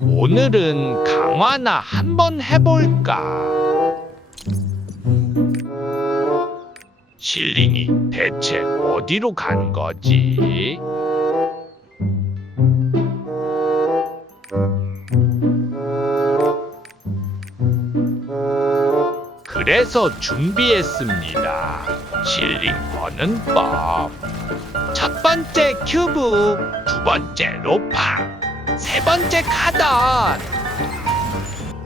오늘은 강화나 한번 해볼까? 실링이 대체 어디로 간 거지? 그래서 준비했습니다. 실링 버는 법. 첫 번째 큐브, 두 번째 로팡, 세 번째 카던.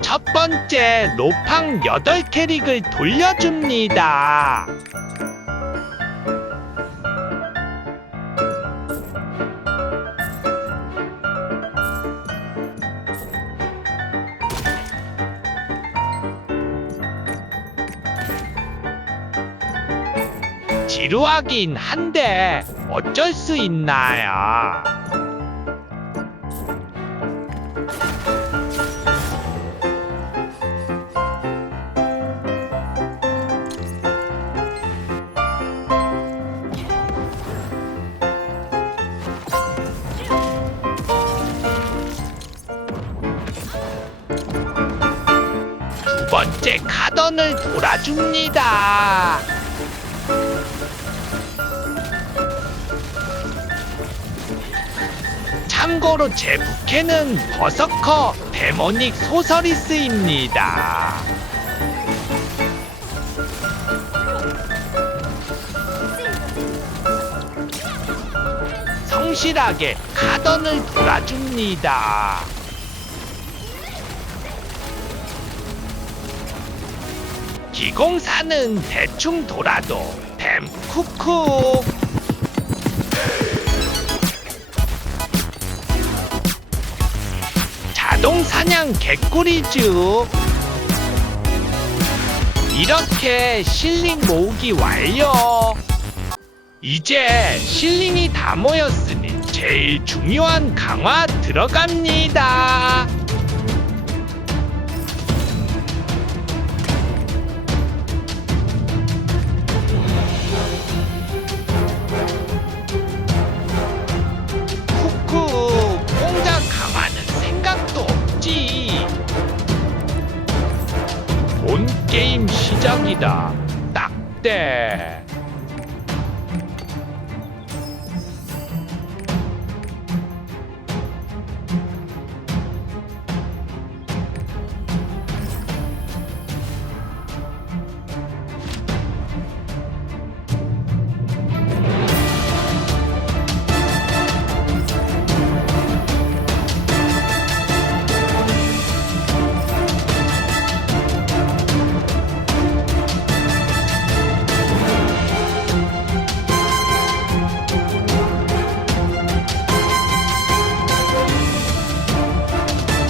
첫 번째 로팡 8캐릭을 돌려줍니다. 지루하긴 한데 어쩔 수 있나요? 번째 카던을 돌아줍니다. 참고로 제 부캐는 버서커 데모닉 소서리스입니다. 성실하게 카던을 돌아줍니다. 기공사는 대충 돌아도 댐 쿠쿠 자동 사냥 개꿀이죠. 이렇게 실링 모으기 완료. 이제 실링이 다 모였으니 제일 중요한 강화 들어갑니다. 본 게임 시작이다. 딱대.